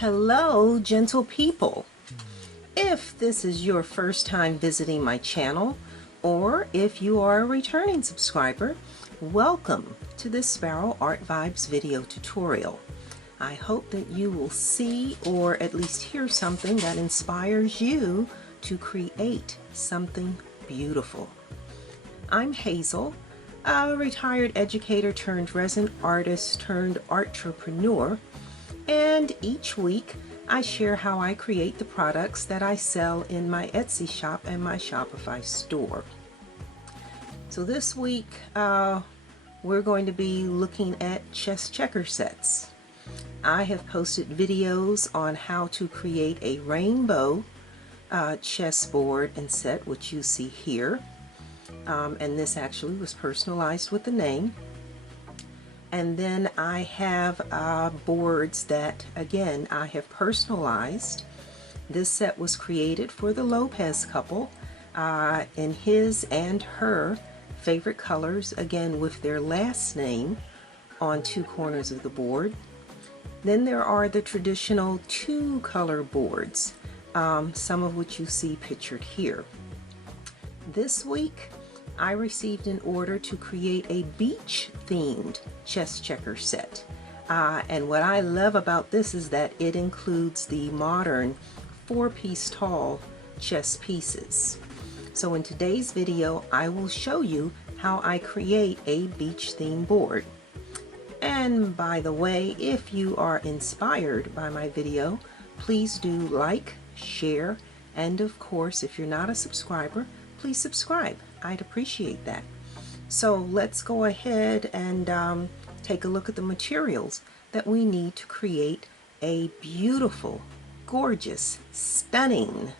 Hello, gentle people. If this is your first time visiting my channel, or if you are a returning subscriber, welcome to this Sparrow Art Vibes video tutorial. I hope that you will see or at least hear something that inspires you to create something beautiful. I'm Hazel, a retired educator turned resin artist turned artrepreneur, and each week I share how I create the products that I sell in my Etsy shop and my Shopify store. So this week we're going to be looking at chess checker sets. I have posted videos on how to create a rainbow chessboard and set, which you see here. And this actually was personalized with the name. And then I have boards that, again, I have personalized. This set was created for the Lopez couple in his and her favorite colors, again with their last name on two corners of the board. Then there are the traditional two-color boards, some of which you see pictured here. This week, I received an order to create a beach-themed chess checker set. And what I love about this is that it includes the modern 4-piece tall chess pieces. So in today's video, I will show you how I create a beach-themed board. And by the way, if you are inspired by my video, please do like, share, and of course, if you're not a subscriber, please subscribe. I'd appreciate that. So let's go ahead and take a look at the materials that we need to create a beautiful, gorgeous, stunning,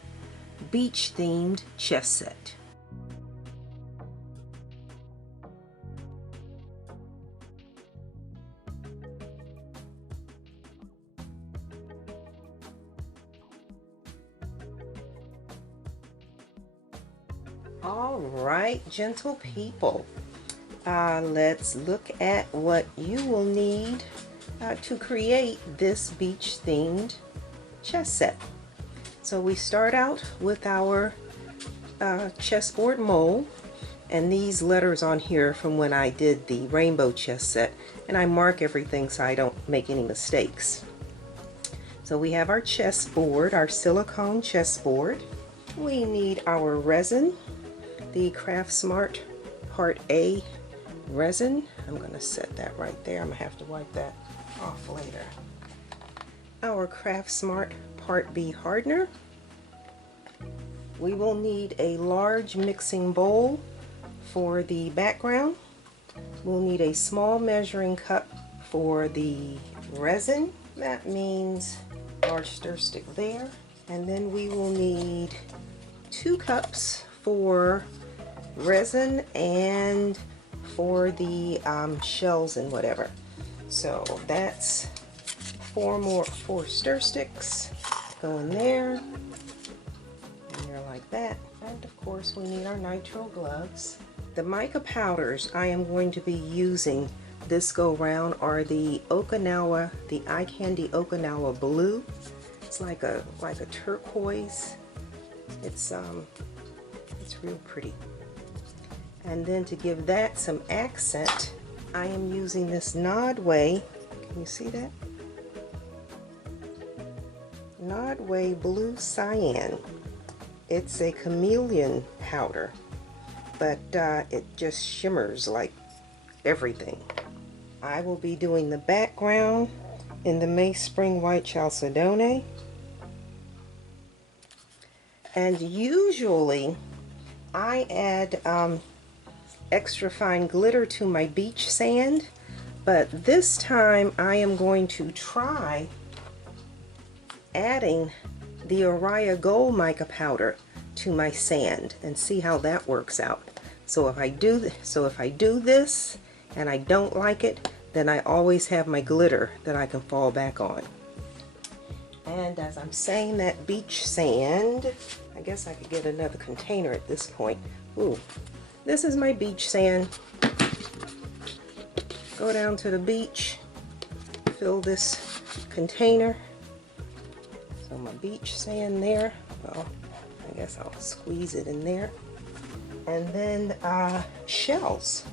beach-themed chess set. All right, gentle people, let's look at what you will need to create this beach-themed chess set. So we start out with our chessboard mold, and these letters on here from when I did the rainbow chess set, and I mark everything so I don't make any mistakes. So we have our chessboard, our silicone chessboard. We need our resin, the Craft Smart Part A resin. I'm going to set that right there. I'm going to have to wipe that off later. Our Craft Smart Part B hardener. We will need a large mixing bowl for the background. We'll need a small measuring cup for the resin. That means large stir stick there. And then we will need 2 cups for resin and for the shells and whatever. So that's 4 stir sticks go in there, and they're like that. And of course we need our nitrile gloves. The mica powders I am going to be using this go round are the Okinawa, the Eye Candy Okinawa blue. It's like a turquoise. It's real pretty. And then to give that some accent, I am using this Nodway. Can you see that? Nodway Blue Cyan. It's a chameleon powder, but it just shimmers like everything. I will be doing the background in the May Spring White Chalcedony. And usually I add extra fine glitter to my beach sand, but this time I am going to try adding the Oriya Gold mica powder to my sand and see how that works out. So if I do this and I don't like it, then I always have my glitter that I can fall back on. And as I'm saying that beach sand, I guess I could get another container at this point. Ooh, this is my beach sand. Go down to the beach, fill this container So my beach sand there, well, I guess I'll squeeze it in there. And then shells.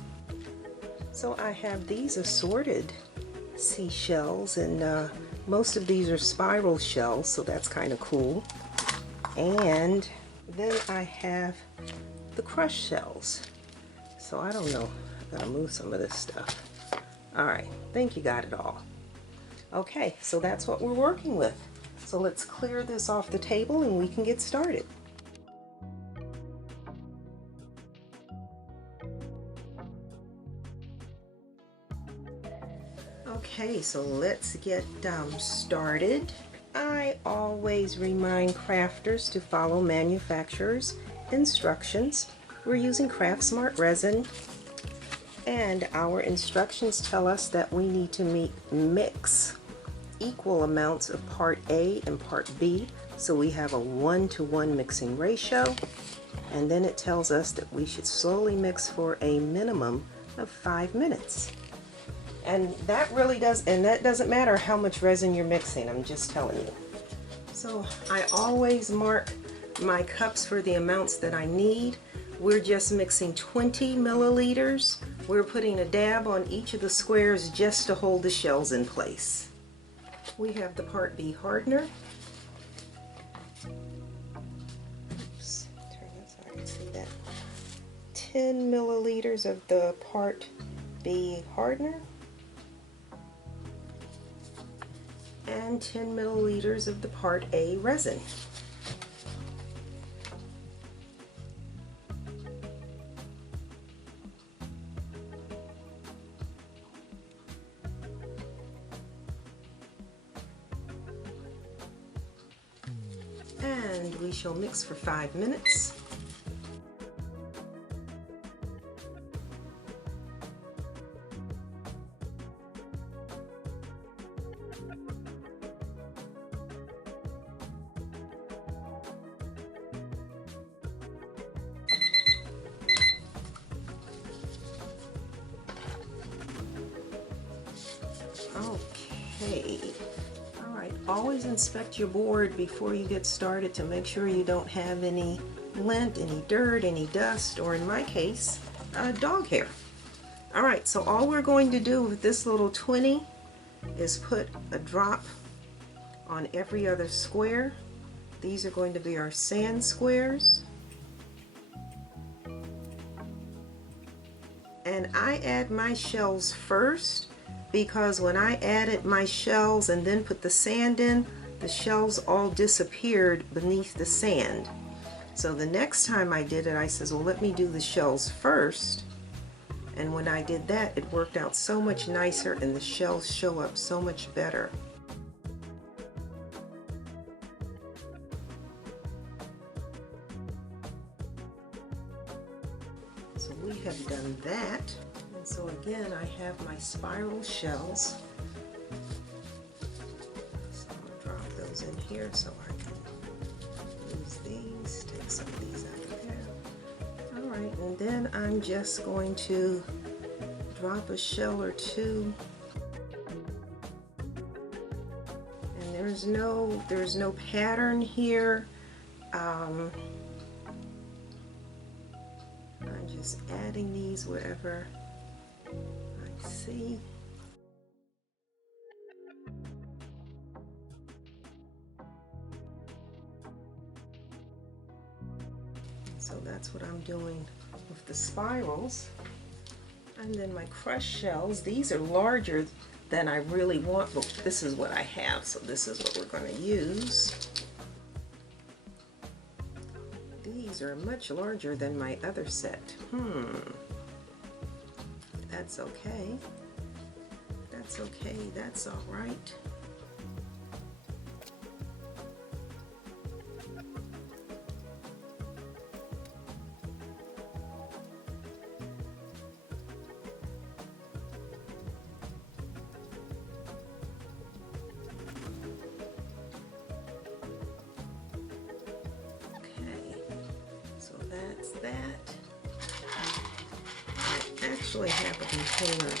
So I have these assorted seashells, and most of these are spiral shells, so that's kind of cool. And then I have the crushed shells. So I don't know, I gotta move some of this stuff. All right, I think you got it all. Okay, so that's what we're working with. So let's clear this off the table and we can get started. Okay, so let's get started. I always remind crafters to follow manufacturer's instructions. We're using Craft Smart resin, and our instructions tell us that we need to mix equal amounts of part A and part B, so we have a 1-to-1 mixing ratio. And then it tells us that we should slowly mix for a minimum of 5 minutes. And that really doesn't matter how much resin you're mixing, I'm just telling you. So I always mark my cups for the amounts that I need. We're just mixing 20 milliliters. We're putting a dab on each of the squares just to hold the shells in place. We have the part B hardener. Oops, turn this so I can see that. 10 milliliters of the part B hardener. And 10 milliliters of the part A resin. And we shall mix for 5 minutes. Okay. All right. Always inspect your board before you get started to make sure you don't have any lint, any dirt, any dust, or in my case, dog hair. All right. So all we're going to do with this little 20 is put a drop on every other square. These are going to be our sand squares. And I add my shells first, because when I added my shells and then put the sand in, the shells all disappeared beneath the sand. So the next time I did it, I says, well, let me do the shells first. And when I did that, it worked out so much nicer and the shells show up so much better. So we have done that. And so again, I have my spiral shells. So I'm going to drop those in here so I can use these, take some of these out of there. Alright, and then I'm just going to drop a shell or two. And there's no pattern here. I'm just adding these wherever I see. So that's what I'm doing with the spirals. And then my crushed shells, these are larger than I really want, but this is what I have, so this is what we're going to use. These are much larger than my other set. That's okay. That's okay. That's all right. That's that. I actually have a container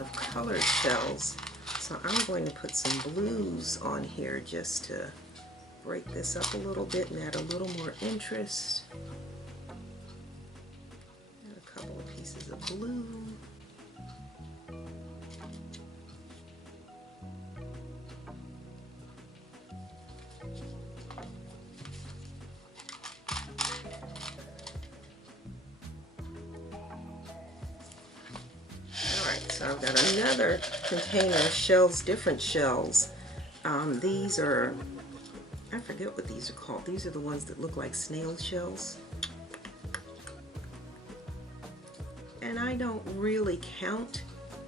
of colored shells, so I'm going to put some blues on here just to break this up a little bit and add a little more interest. Add a couple of pieces of blue. So I've got another container of shells, different shells. These are, I forget what these are called. These are the ones that look like snail shells. And I don't really count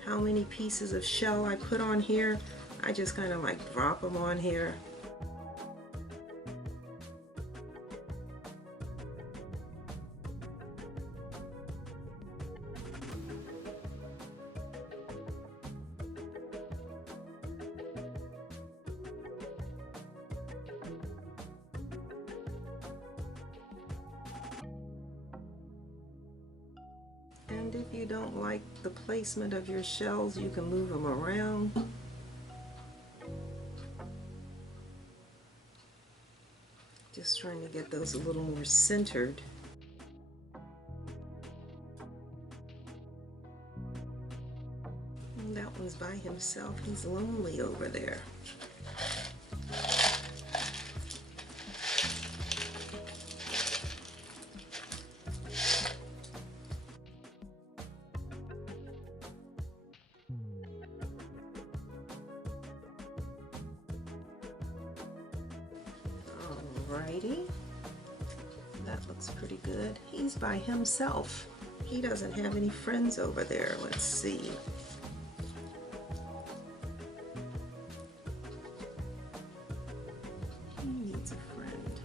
how many pieces of shell I put on here. I just kind of like drop them on here. And if you don't like the placement of your shells, you can move them around. Just trying to get those a little more centered. And that one's by himself. He's lonely over there. Alrighty, that looks pretty good. He's by himself. He doesn't have any friends over there. Let's see. He needs a friend.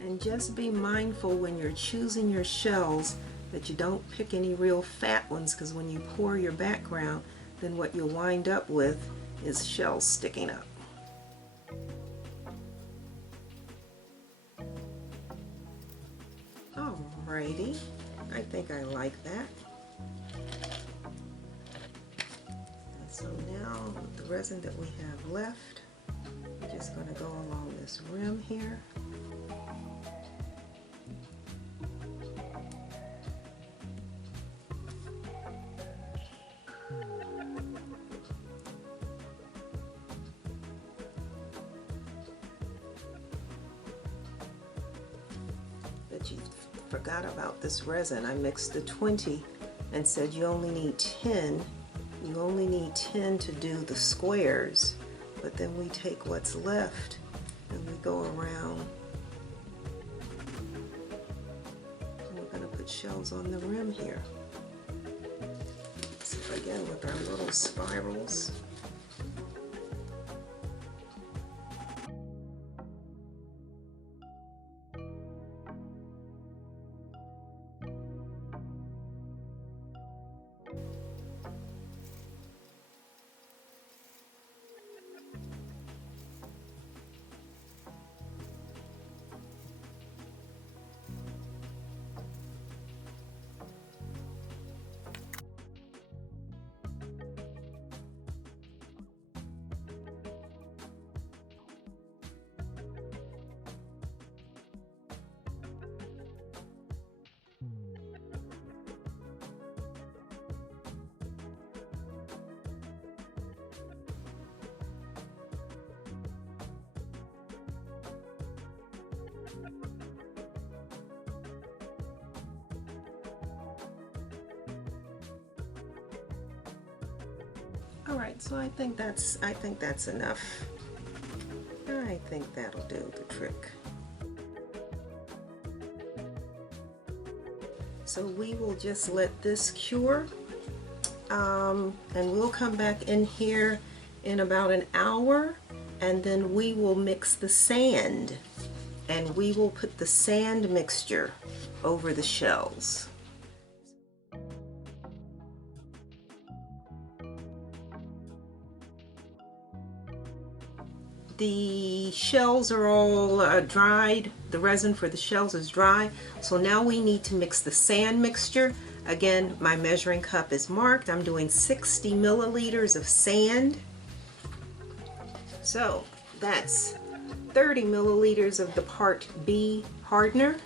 And just be mindful when you're choosing your shells that you don't pick any real fat ones, because when you pour your background, then what you'll wind up with is shells sticking up. Alrighty, I think I like that. And so now with the resin that we have left, we're just going to go along this rim here. You forgot about this resin. I mixed the 20 and said you only need 10. You only need 10 to do the squares, but then we take what's left and we go around and we're going to put shells on the rim here. So again with our little spirals. All right, so I think that's enough. I think that'll do the trick. So we will just let this cure, and we'll come back in here in about an hour, and then we will mix the sand, and we will put the sand mixture over the shells. The shells are all dried. The resin for the shells is dry. So now we need to mix the sand mixture. Again, my measuring cup is marked. I'm doing 60 milliliters of sand. So that's 30 milliliters of the Part B hardener.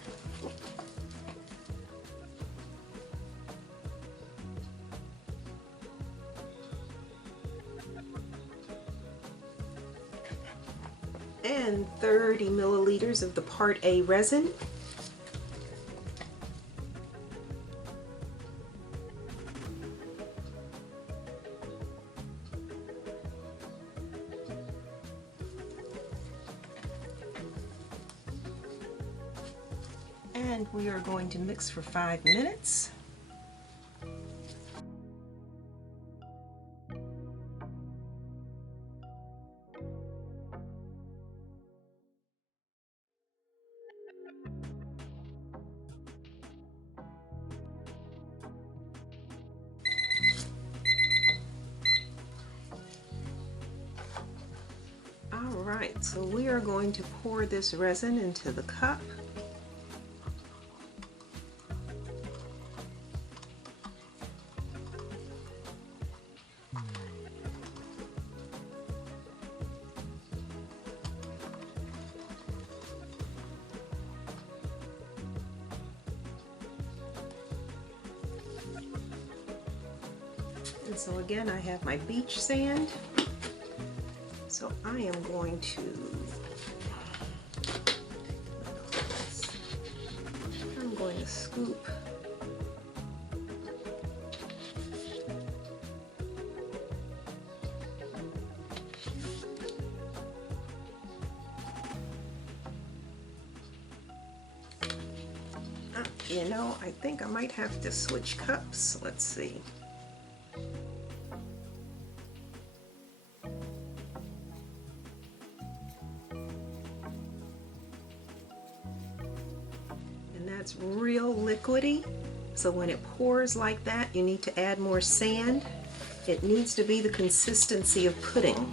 And 30 milliliters of the Part A resin. And we are going to mix for 5 minutes. Alright, so we are going to pour this resin into the cup. And so again, I have my beach sand. So I am going to scoop you know, I think I might have to switch cups. Let's see. It's real liquidy, so when it pours like that, you need to add more sand. It needs to be the consistency of pudding.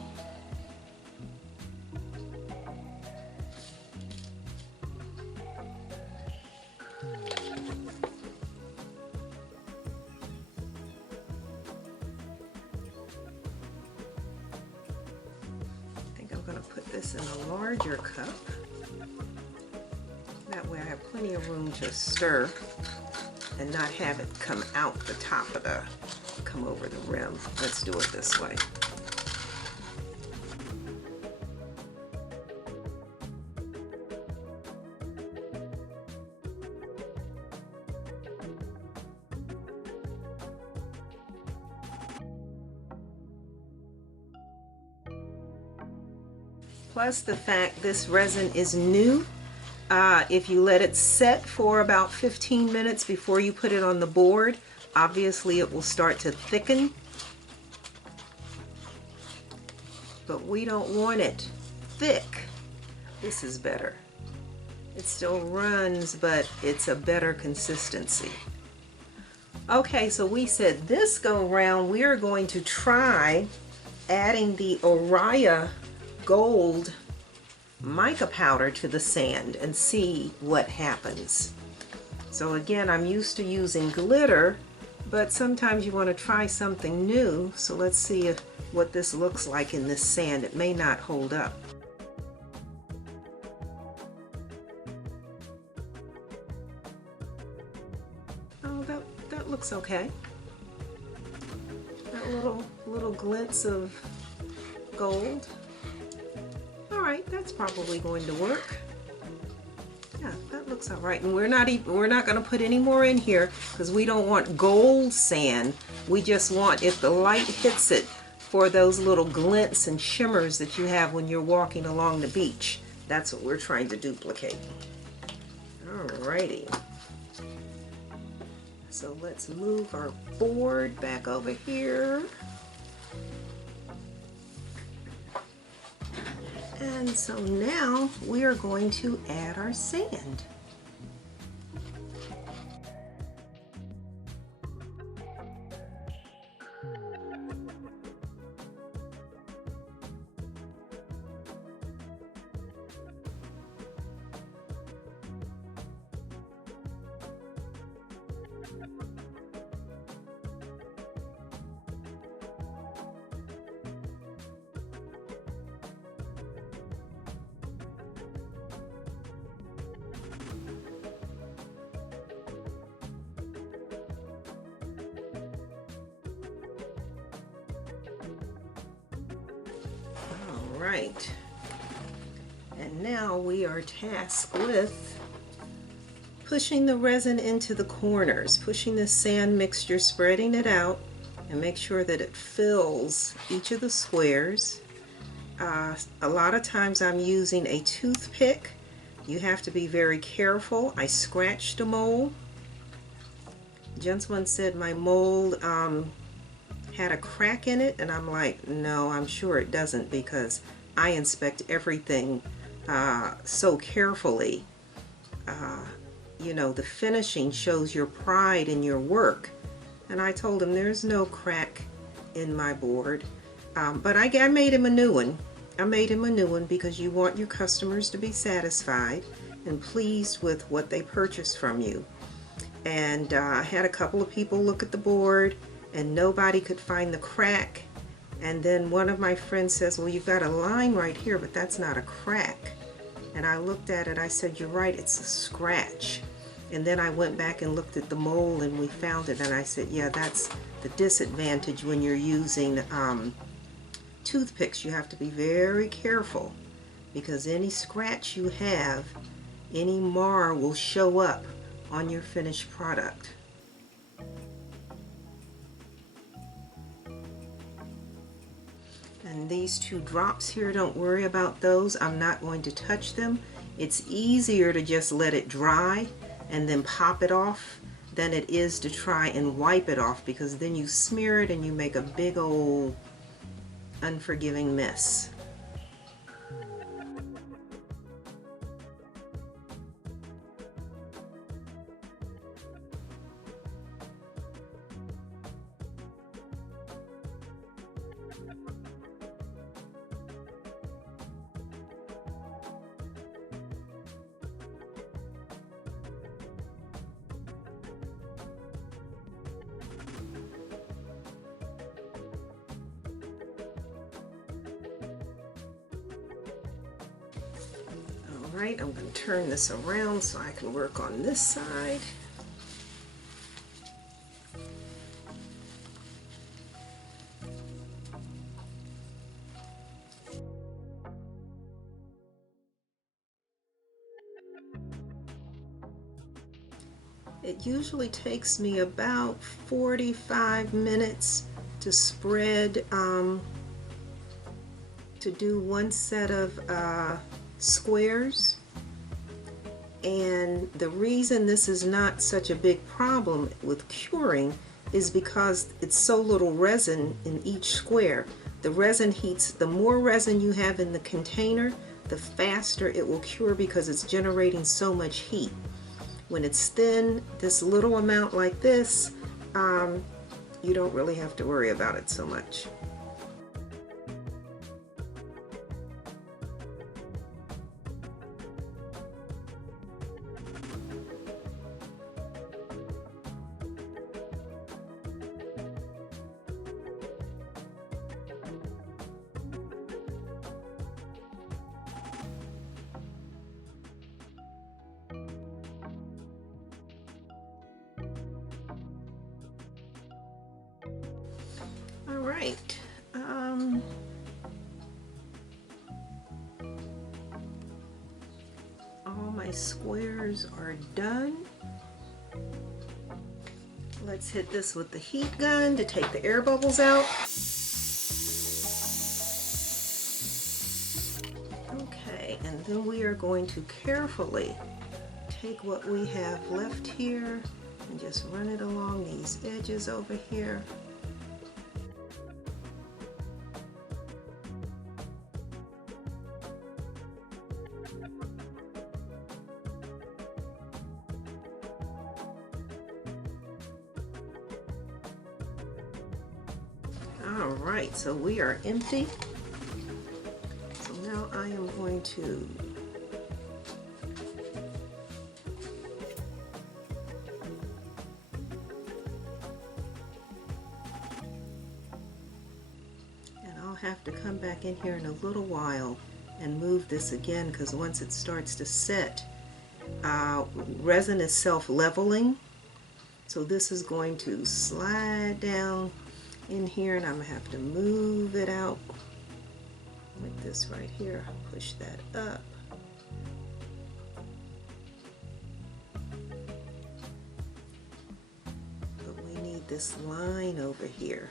I think I'm going to put this in a larger cup. That way I have plenty of room to stir and not have it come out the top of the, come over the rim. Let's do it this way. Plus the fact this resin is new. If you let it set for about 15 minutes before you put it on the board, obviously it will start to thicken. But we don't want it thick. This is better. It still runs, but it's a better consistency. Okay, so we said this go round we are going to try adding the Oriya gold mica powder to the sand and see what happens. So again, I'm used to using glitter, but sometimes you want to try something new. So let's see what this looks like in this sand. It may not hold up. Oh, that looks okay. That little glints of gold. Alright, that's probably going to work. Yeah, that looks alright. And we're not going to put any more in here because we don't want gold sand. We just want, if the light hits it, for those little glints and shimmers that you have when you're walking along the beach. That's what we're trying to duplicate. Alrighty. So let's move our board back over here. And so now we are going to add our sand. right. And now we are tasked with pushing the resin into the corners, pushing the sand mixture, spreading it out, and make sure that it fills each of the squares. A lot of times I'm using a toothpick. You have to be very careful. I scratched a mold. The gentleman said my mold had a crack in it, and I'm like, no, I'm sure it doesn't, because I inspect everything so carefully. You know, the finishing shows your pride in your work. And I told him there's no crack in my board. But I made him a new one. I made him a new one because you want your customers to be satisfied and pleased with what they purchase from you. And I had a couple of people look at the board and nobody could find the crack. And then one of my friends says, well, you've got a line right here, but that's not a crack. And I looked at it, I said, you're right, it's a scratch. And then I went back and looked at the mold and we found it, and I said, yeah, that's the disadvantage when you're using toothpicks. You have to be very careful, because any scratch you have, any mar will show up on your finished product. And these two drops here, don't worry about those. I'm not going to touch them. It's easier to just let it dry and then pop it off than it is to try and wipe it off, because then you smear it and you make a big old unforgiving mess. Alright, I'm going to turn this around so I can work on this side. It usually takes me about 45 minutes to spread, to do one set of squares. And the reason this is not such a big problem with curing is because it's so little resin in each square. The resin heats, the more resin you have in the container, the faster it will cure, because it's generating so much heat. When it's thin, this little amount like this, you don't really have to worry about it so much. Alright, all my squares are done. Let's hit this with the heat gun to take the air bubbles out. Okay, and then we are going to carefully take what we have left here and just run it along these edges over here. Alright, so we are empty. So now I am going to have to come back in here in a little while and move this again, because once it starts to set, resin is self-leveling, so this is going to slide down in here and I'm gonna have to move it out. Like this right here, push that up. But we need this line over here.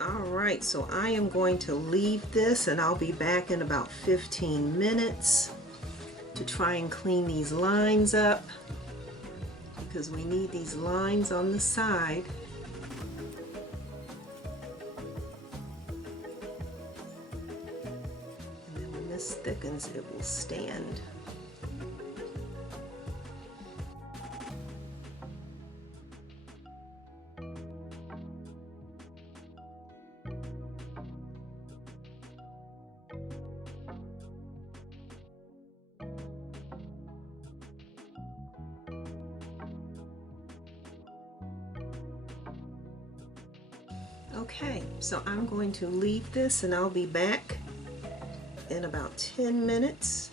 Alright, so I am going to leave this and I'll be back in about 15 minutes to try and clean these lines up, because we need these lines on the side. And then when this thickens, it will stand. Okay, so I'm going to leave this and I'll be back in about 10 minutes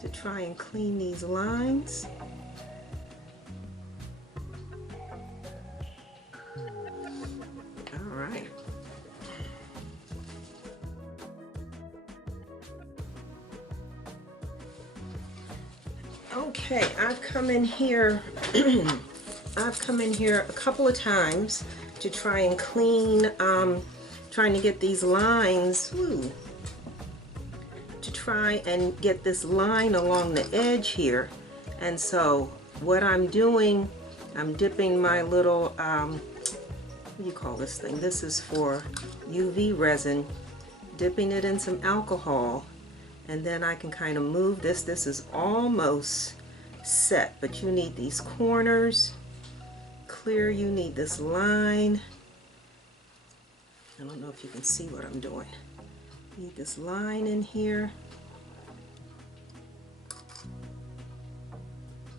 to try and clean these lines. All right. Okay, I've come in here I've come in here a couple of times to try and clean, trying to get these lines, to try and get this line along the edge here. And so what I'm doing, I'm dipping my little, what do you call this thing? This is for UV resin, dipping it in some alcohol, and then I can kind of move this. This is almost set, but you need these corners clear. You need this line. I don't know if you can see what I'm doing. You need this line in here.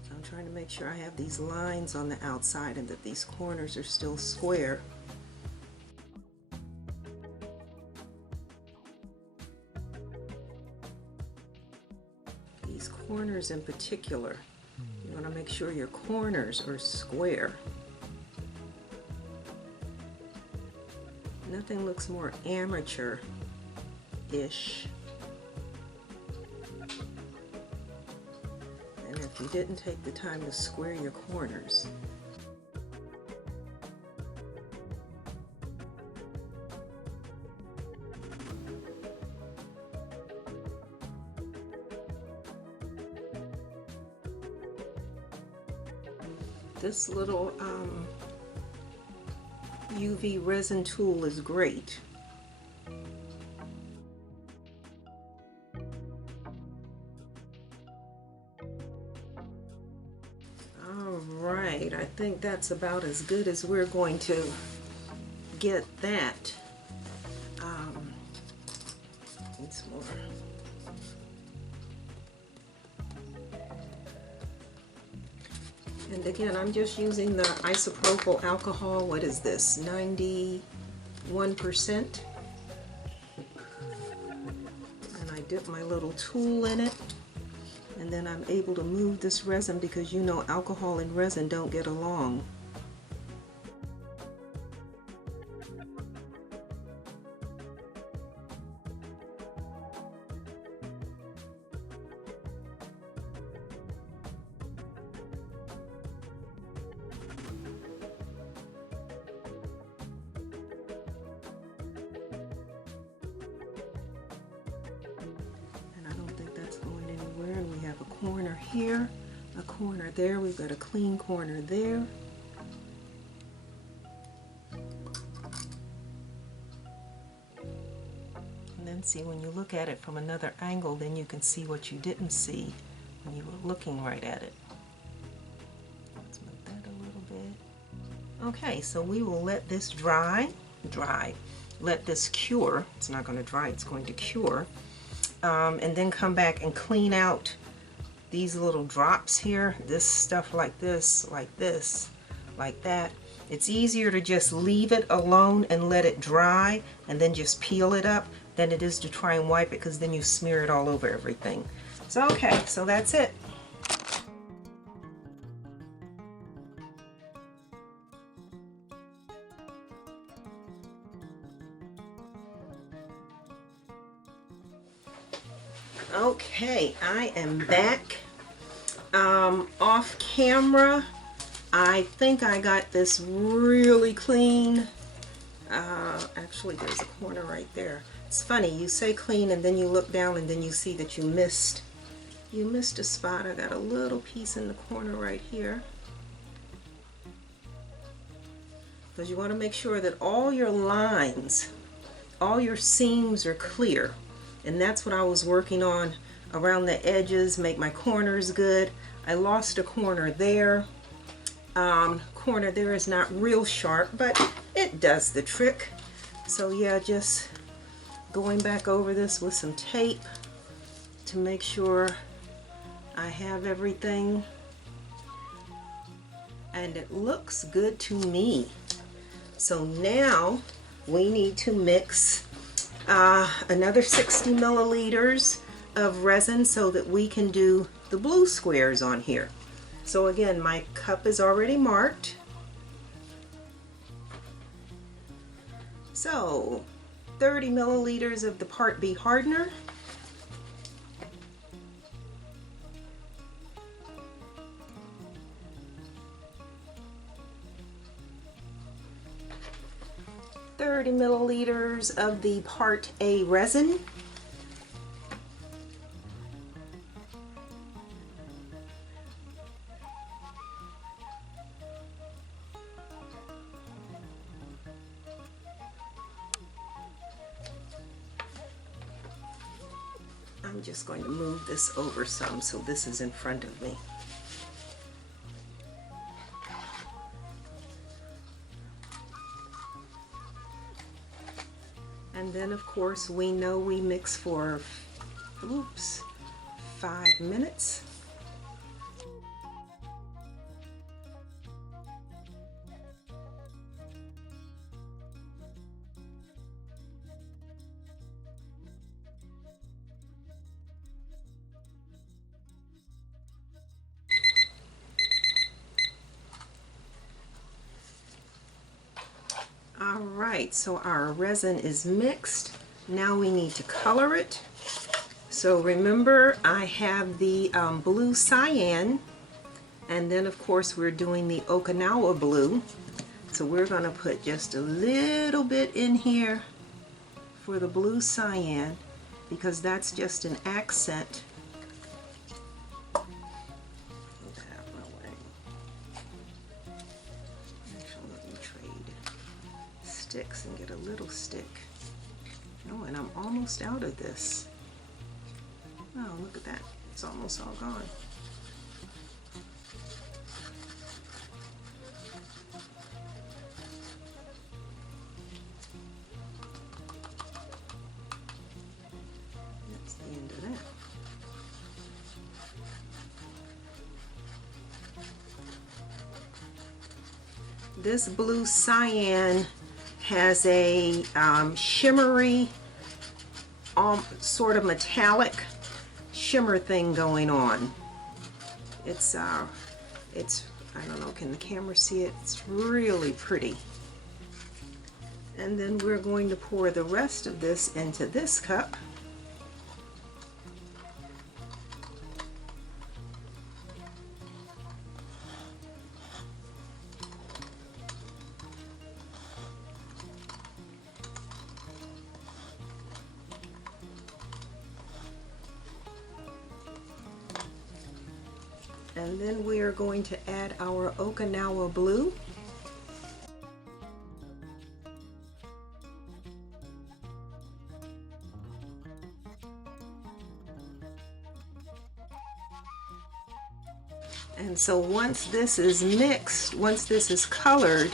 So I'm trying to make sure I have these lines on the outside and that these corners are still square. These corners in particular, you want to make sure your corners are square. Nothing looks more amateur-ish than if you didn't take the time to square your corners. This little UV resin tool is great. Alright, I think that's about as good as we're going to get that. Need some more. And again, I'm just using the isopropyl alcohol. What is this? 91%. And I dip my little tool in it. And then I'm able to move this resin, because you know alcohol and resin don't get along. Corner here, a corner there, we've got a clean corner there. And then see, when you look at it from another angle, then you can see what you didn't see when you were looking right at it. Let's move that a little bit. Okay, so we will let this dry, let this cure. It's not going to dry, it's going to cure. And then come back and clean out these little drops here, this stuff like this, like that. It's easier to just leave it alone and let it dry and then just peel it up. than it is to try and wipe it, because then you smear it all over everything. So okay, so that's it. Okay, I am back. Off camera, I think I got this really clean. Actually, there's a corner right there. It's funny, you say clean and then you look down and then you see that you missed a spot. I got a little piece in the corner right here. Because you want to make sure that all your lines, all your seams are clear. And that's what I was working on around the edges, make my corners good. I lost a corner there. Corner there is not real sharp, but it does the trick. So yeah, just going back over this with some tape to make sure I have everything. And it looks good to me. So now we need to mix another 60 milliliters of resin so that we can do the blue squares on here. So again, my cup is already marked. So 30 milliliters of the Part B hardener. $30 milliliters of the Part A resin. I'm just going to move this over some so this is in front of me. And then of course we know we mix for 5 minutes. Alright, so our resin is mixed. Now we need to color it. So remember, I have the blue cyan, and then of course we're doing the Okinawa blue. So we're going to put just a little bit in here for the blue cyan, because that's just an accent. Sticks and get a little stick. Oh, and I'm almost out of this. Oh, look at that. It's almost all gone. That's the end of that. This blue cyan has a shimmery, sort of metallic shimmer thing going on. It's I don't know, can the camera see it? It's really pretty. And then we're going to pour the rest of this into this cup. And then we are going to add our Okinawa blue. And so once this is mixed, once this is colored,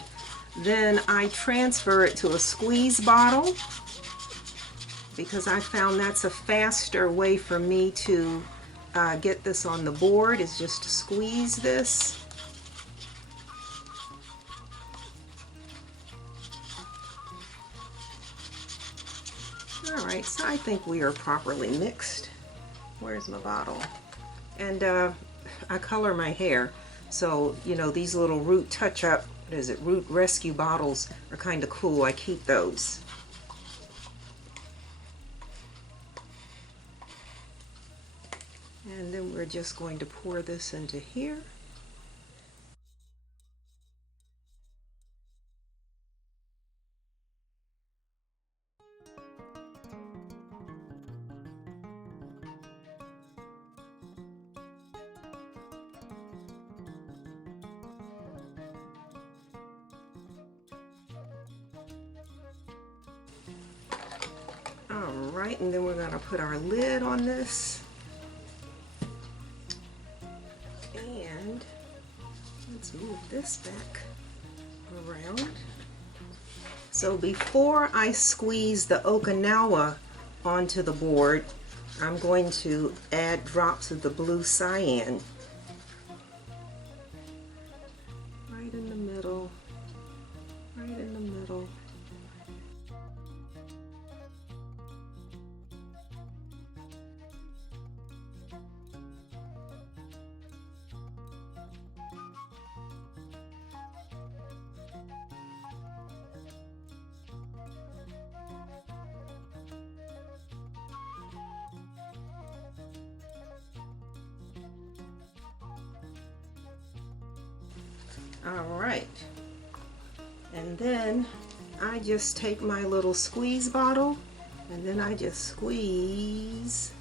then I transfer it to a squeeze bottle, because I found that's a faster way for me to get this on the board, is just to squeeze this. All right, so I think we are properly mixed. Where's my bottle? And I color my hair, so you know these little root touch-up, what is it, root rescue bottles are kind of cool. I keep those. And then we're just going to pour this into here. All right, and then we're going to put our lid on this. And let's move this back around. So before I squeeze the Okinawa onto the board, I'm going to add drops of the blue cyan. Right in the middle, right in the middle. All right, and then I just take my little squeeze bottle and then I just squeeze.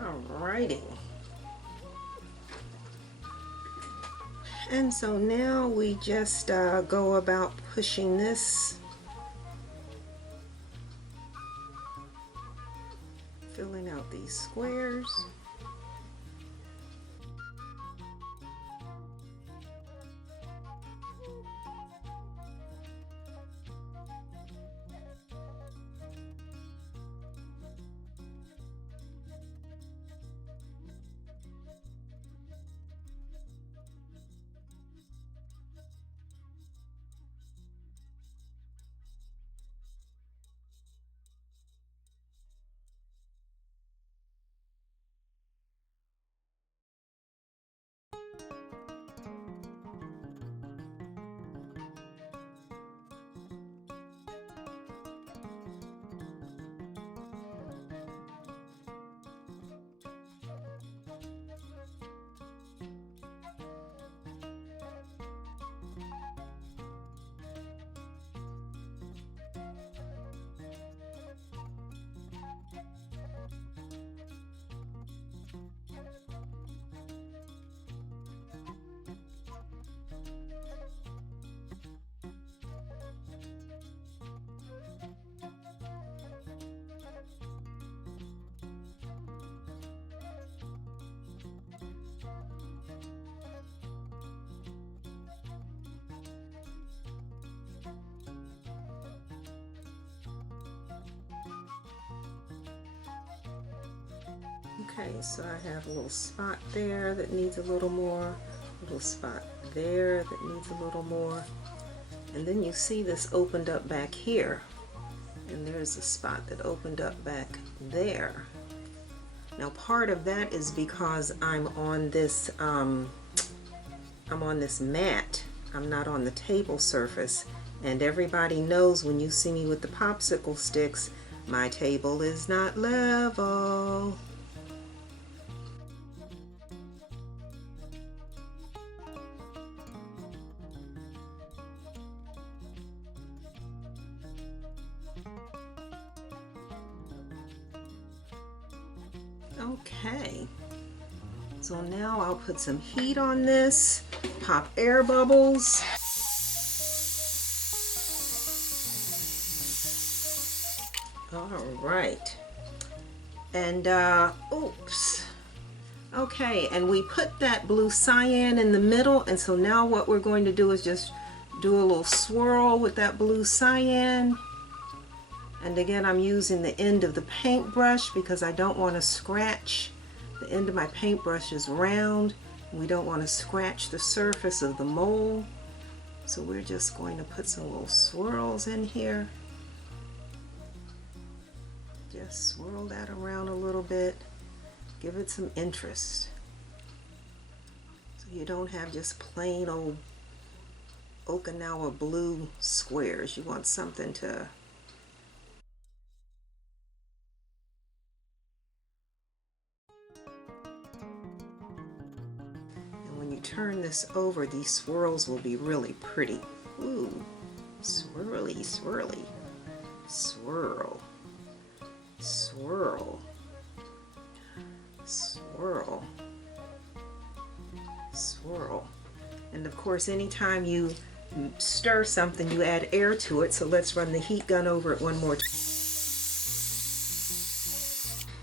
Alrighty. And so now we just go about pushing this, filling out these squares. Okay, so I have a little spot there that needs a little more, a little spot there that needs a little more, and then you see this opened up back here, and there's a spot that opened up back there. Now part of that is because I'm on this mat. I'm not on the table surface, and everybody knows when you see me with the popsicle sticks, my table is not level. Okay, so now I'll put some heat on this, pop air bubbles. All right. And, oops. Okay, and we put that blue cyan in the middle, and so now what we're going to do is just do a little swirl with that blue cyan. And again, I'm using the end of the paintbrush because I don't want to scratch. The end of my paintbrush is round. We don't want to scratch the surface of the mold. So we're just going to put some little swirls in here. Just swirl that around a little bit. Give it some interest. So you don't have just plain old Okinawa blue squares. You want something to... And when you turn this over, these swirls will be really pretty. Ooh, swirly, swirly. Swirl. Swirl. Swirl. Swirl. And of course, anytime you stir something, you add air to it. So let's run the heat gun over it one more time.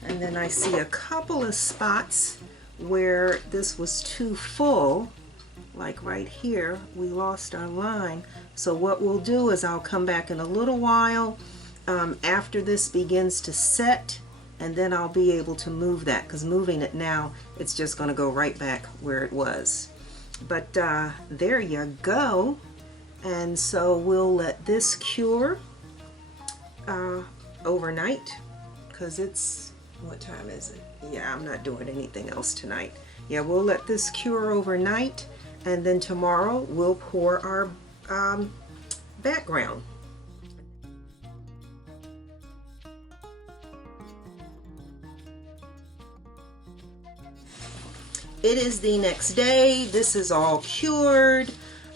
And then I see a couple of spots where this was too full, like right here, we lost our line. So what we'll do is I'll come back in a little while after this begins to set, and then I'll be able to move that, because moving it now, it's just going to go right back where it was. But there you go. And so we'll let this cure overnight, because it's, what time is it? Yeah, I'm not doing anything else tonight. Yeah, we'll let this cure overnight, and then tomorrow we'll pour our background. It is the next day. This is all cured.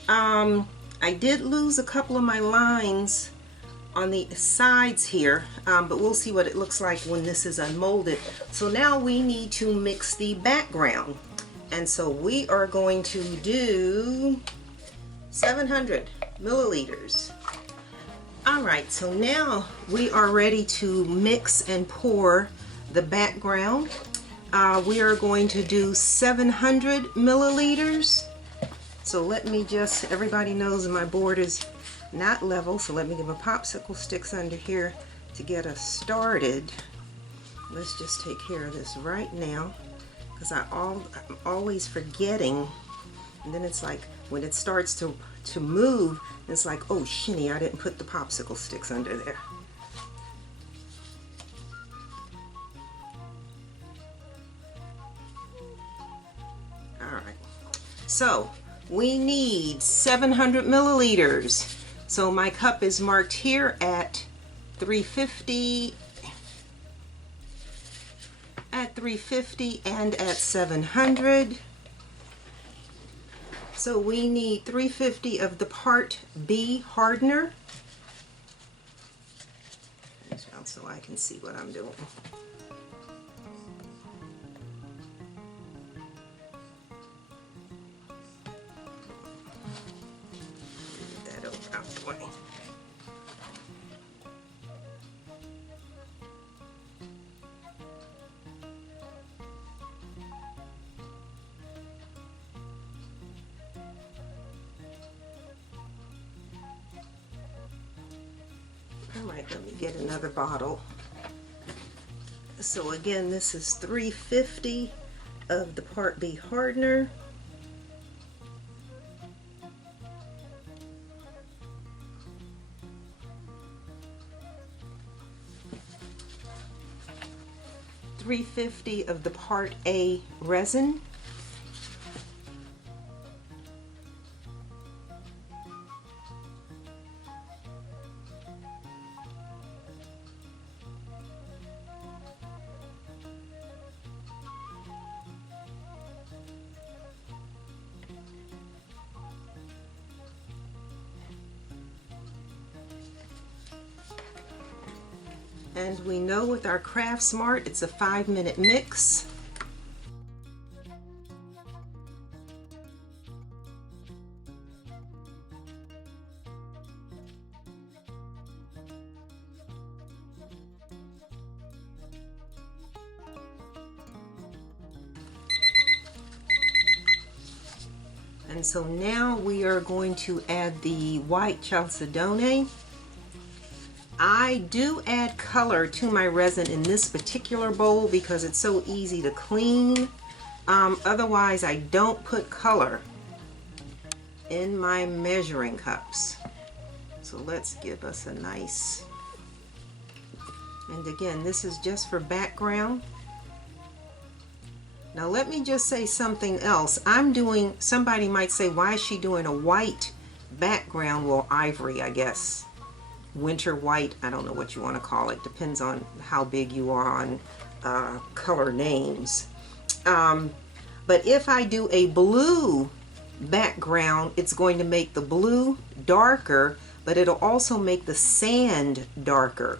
I did lose a couple of my lines on the sides here, but we'll see what it looks like when this is unmolded. So now we need to mix the background, and so we are going to do 700 milliliters. All right, so now we are ready to mix and pour the background. We are going to do 700 milliliters. So let me just, everybody knows my board is not level, so let me give a popsicle sticks under here to get us started. Let's just take care of this right now, because I'm always forgetting, and then it's like when it starts to move, it's like, oh shinny, I didn't put the popsicle sticks under there. Alright, so we need 700 milliliters. So my cup is marked here at 350, and at 700. So we need 350 of the Part B hardener. So I can see what I'm doing. Out the way. All right, let me get another bottle. So again, this is 350 of the Part B hardener. $350 of the Part A resin. And we know with our Craft Smart, it's a 5-minute mix. And so now we are going to add the white chalcedony. I do add color to my resin in this particular bowl because it's so easy to clean. Otherwise, I don't put color in my measuring cups. So let's give us a nice, and again, this is just for background. Now let me just say something else. Somebody might say, why is she doing a white background? Well, ivory, I guess. Winter white, I don't know what you want to call it. Depends on how big you are on color names. But if I do a blue background, it's going to make the blue darker, but it'll also make the sand darker.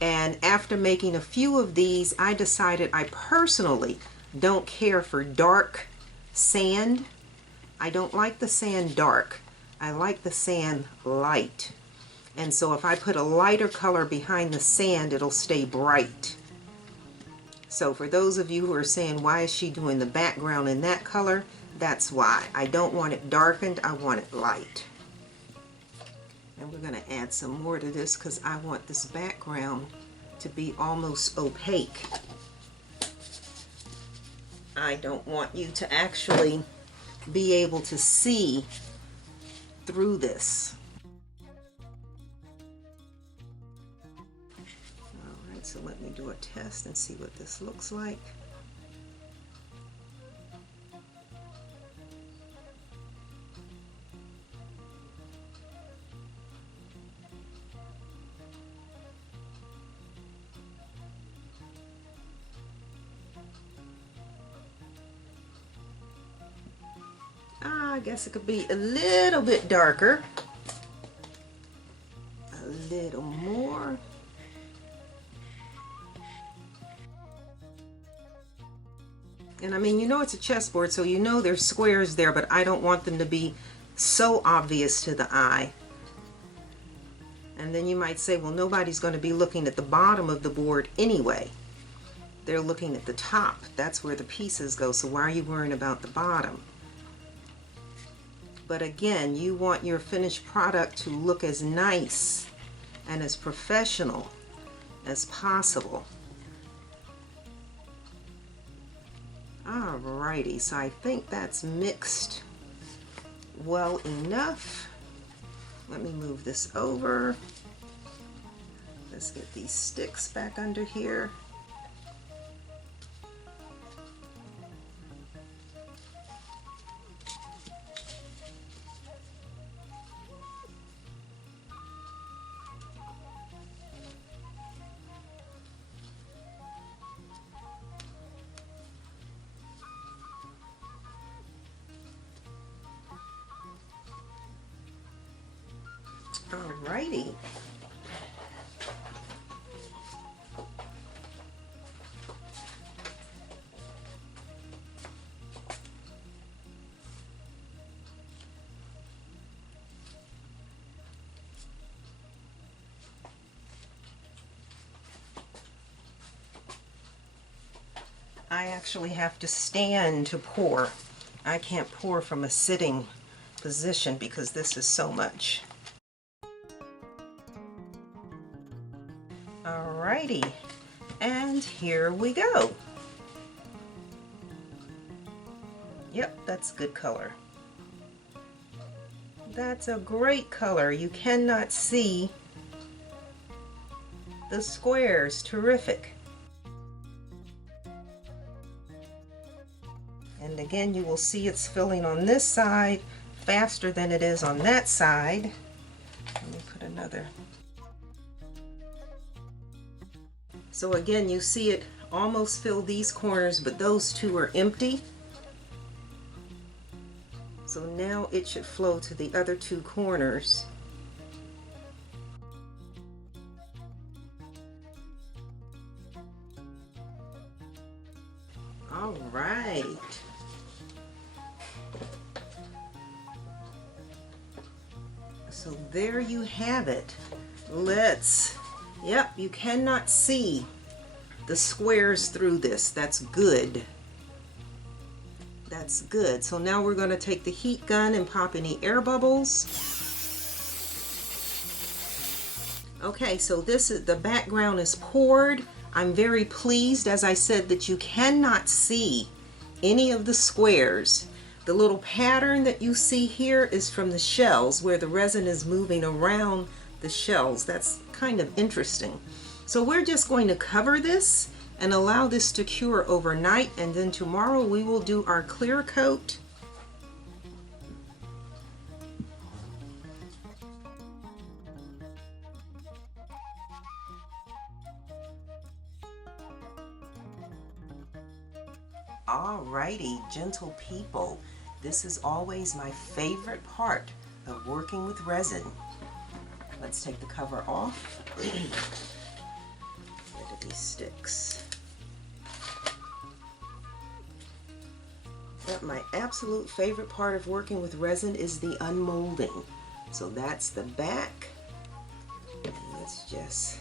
And after making a few of these, I decided I personally don't care for dark sand. I don't like the sand dark. I like the sand light. And so if I put a lighter color behind the sand, it'll stay bright. So for those of you who are saying, why is she doing the background in that color? That's why. I don't want it darkened, I want it light. And we're going to add some more to this because I want this background to be almost opaque. I don't want you to actually be able to see through this. Alright, so let me do a test and see what this looks like. I guess it could be a little bit darker. A little more. And I mean, you know it's a chessboard, so you know there's squares there, but I don't want them to be so obvious to the eye. And then you might say, well, nobody's going to be looking at the bottom of the board anyway. They're looking at the top. That's where the pieces go, so why are you worrying about the bottom? But again, you want your finished product to look as nice and as professional as possible. Alrighty, so I think that's mixed well enough. Let me move this over. Let's get these sticks back under here. Alrighty. I actually have to stand to pour. I can't pour from a sitting position because this is so much. Alrighty, and here we go. Yep, that's good color. That's a great color. You cannot see the squares. Terrific. And again, you will see it's filling on this side faster than it is on that side. Let me put another. So again, you see it almost fill these corners, but those two are empty. So now it should flow to the other two corners. All right. So there you have it. Yep, you cannot see the squares through this. That's good. That's good. So now we're going to take the heat gun and pop any air bubbles. Okay, so this is the background is poured. I'm very pleased, as I said, that you cannot see any of the squares. The little pattern that you see here is from the shells where the resin is moving around the shells. That's kind of interesting. So we're just going to cover this and allow this to cure overnight, and then tomorrow we will do our clear coat. Alrighty, gentle people, this is always my favorite part of working with resin. Let's take the cover off. Rid of these sticks. But my absolute favorite part of working with resin is the unmolding. So that's the back. And let's just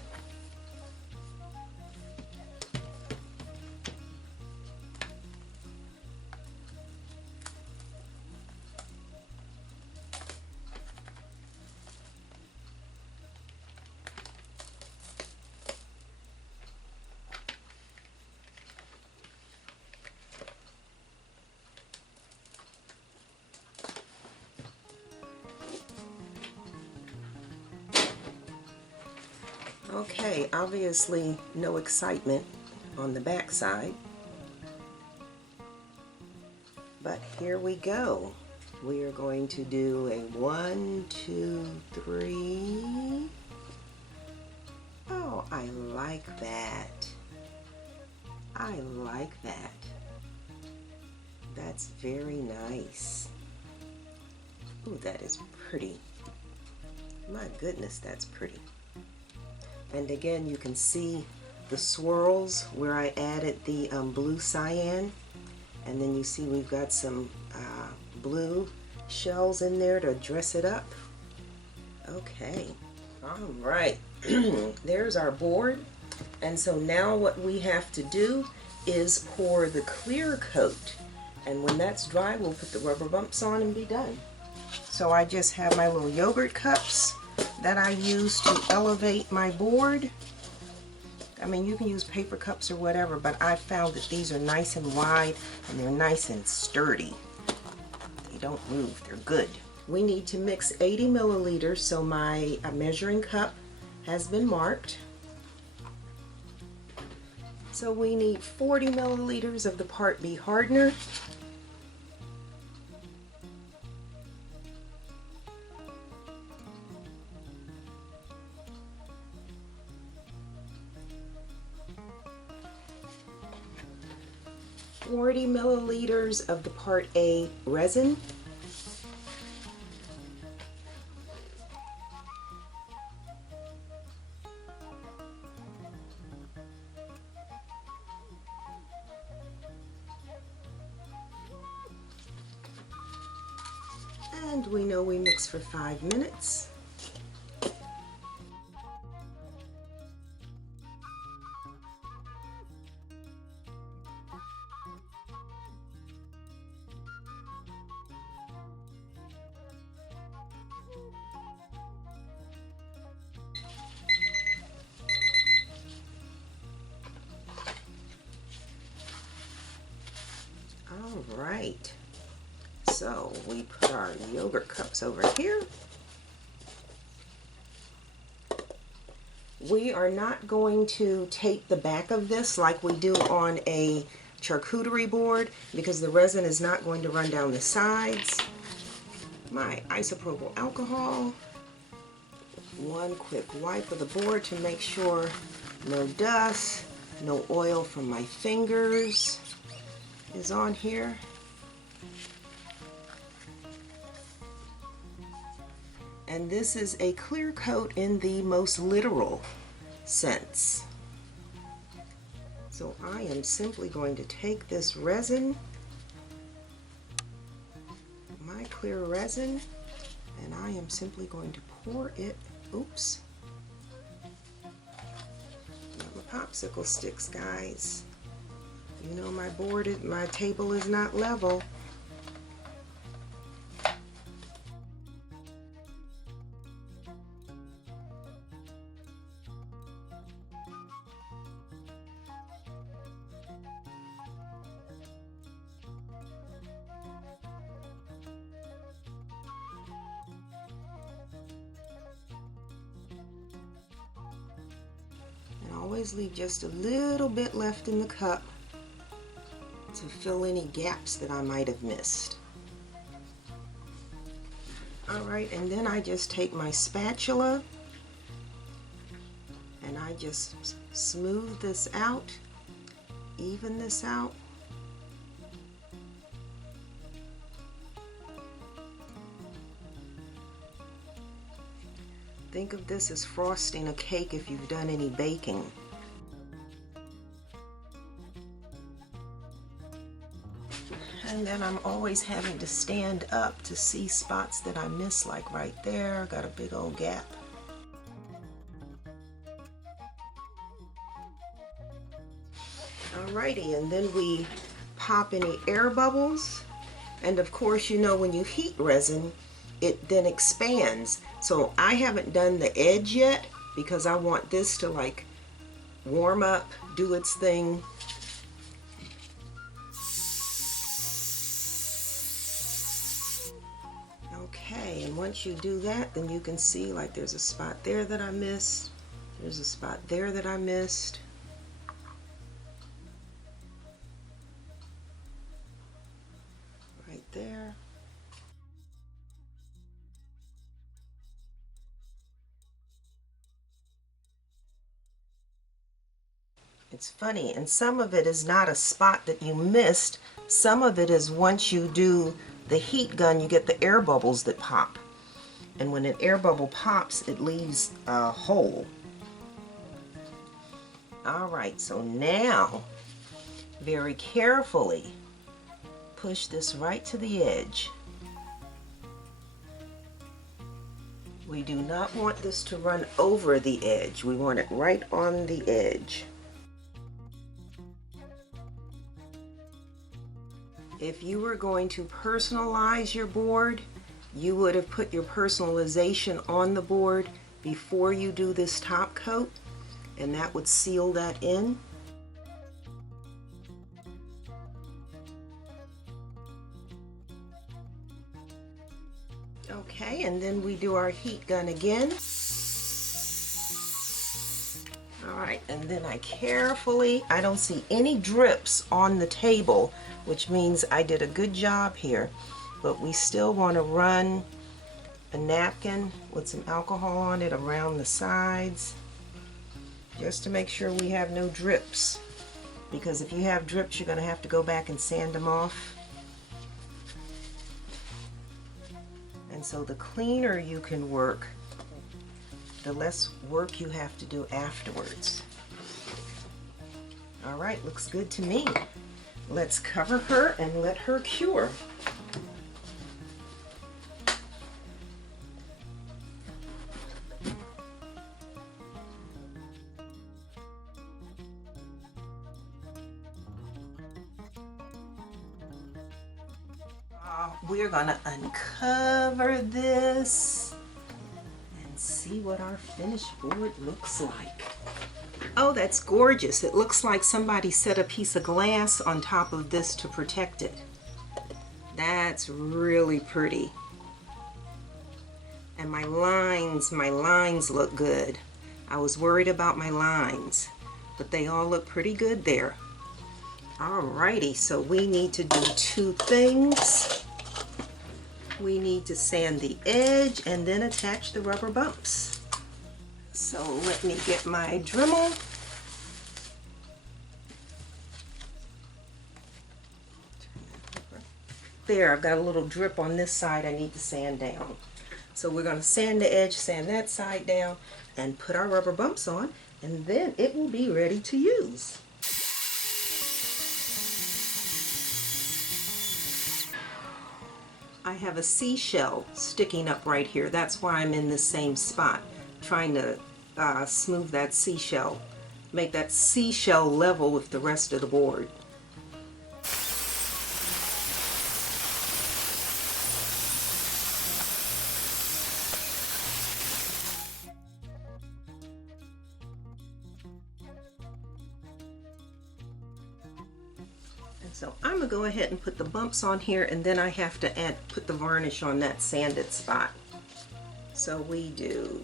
okay, obviously no excitement on the back side, but here we go. We are going to do a 1, 2, 3. Oh, I like that. I like that. That's very nice. Ooh, that is pretty. My goodness, that's pretty. And again, you can see the swirls where I added the blue cyan. And then you see we've got some blue shells in there to dress it up. Okay, all right. There's our board. And so now what we have to do is pour the clear coat. And when that's dry, we'll put the rubber bumps on and be done. So I just have my little yogurt cups that I use to elevate my board. I mean, you can use paper cups or whatever, but I found that these are nice and wide and they're nice and sturdy. They don't move, they're good. We need to mix 80 milliliters, so my measuring cup has been marked. So we need 40 milliliters of the Part B hardener. $40 milliliters of the Part A resin. And we know we mix for 5 minutes. All right, so we put our yogurt cups over here. We are not going to tape the back of this like we do on a charcuterie board because the resin is not going to run down the sides. My isopropyl alcohol. One quick wipe of the board to make sure no dust, no oil from my fingers is on here. And this is a clear coat in the most literal sense. So I am simply going to take this resin, my clear resin, and I am simply going to pour it, oops, not my popsicle sticks, guys. You know my table is not level. always leave just a little bit left in the cup to fill any gaps that I might have missed. Alright, and then I just take my spatula and I just smooth this out, even this out. Think of this as frosting a cake if you've done any baking. And then I'm always having to stand up to see spots that I miss, like right there, got a big old gap. Alrighty, and then we pop any air bubbles. And of course, you know, when you heat resin, it then expands. So I haven't done the edge yet because I want this to like warm up, do its thing. Okay, and once you do that, then you can see like there's a spot there that I missed. There's a spot there that I missed. Right there. It's funny, and some of it is not a spot that you missed. Some of it is once you do the heat gun, you get the air bubbles that pop. And when an air bubble pops, it leaves a hole. Alright, so now, very carefully, push this right to the edge. We do not want this to run over the edge. We want it right on the edge. If you were going to personalize your board, you would have put your personalization on the board before you do this top coat, and that would seal that in. Okay, and then we do our heat gun again. Alright, and then I carefully, I don't see any drips on the table, which means I did a good job here, but we still want to run a napkin with some alcohol on it around the sides, just to make sure we have no drips, because if you have drips, you're going to have to go back and sand them off. And so the cleaner you can work, the less work you have to do afterwards. All right, looks good to me. Let's cover her and let her cure. We're gonna uncover this and see what our finished board looks like. Oh, that's gorgeous. It looks like somebody set a piece of glass on top of this to protect it. That's really pretty. And my lines look good. I was worried about my lines, but they all look pretty good there. Alrighty, so we need to do two things. We need to sand the edge and then attach the rubber bumps. So let me get my Dremel. There, I've got a little drip on this side I need to sand down. So we're going to sand the edge, sand that side down, and put our rubber bumps on, and then it will be ready to use. I have a seashell sticking up right here. That's why I'm in the same spot, trying to smooth that seashell, make that seashell level with the rest of the board. So I'm going to go ahead and put the bumps on here, and then I have to put the varnish on that sanded spot. So we do,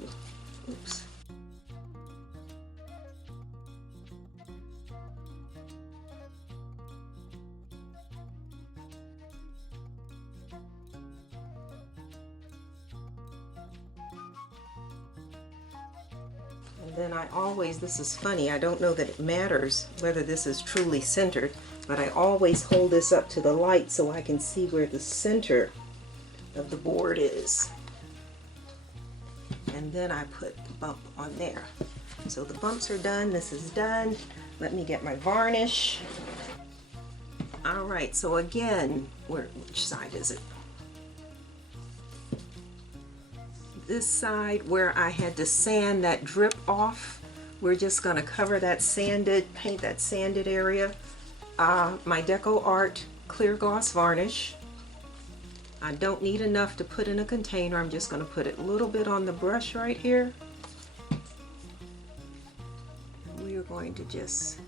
oops. then I always, this is funny, I don't know that it matters whether this is truly centered, but I always hold this up to the light so I can see where the center of the board is. And then I put the bump on there. So the bumps are done, this is done. Let me get my varnish. All right, so again, which side is it? This side where I had to sand that drip off, we're just gonna cover that sanded, paint that sanded area. My Deco Art clear gloss varnish. I don't need enough to put in a container. I'm just gonna put it a little bit on the brush right here. And we are going to just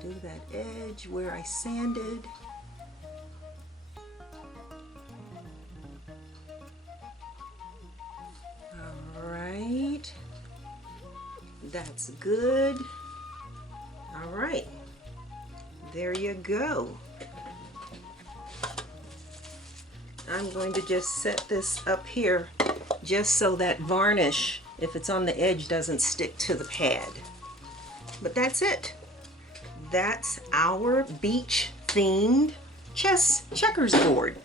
do that edge where I sanded. Alright, that's good. Alright, there you go. I'm going to just set this up here just so that varnish, if it's on the edge, doesn't stick to the pad. But that's it. That's our beach themed checkers board.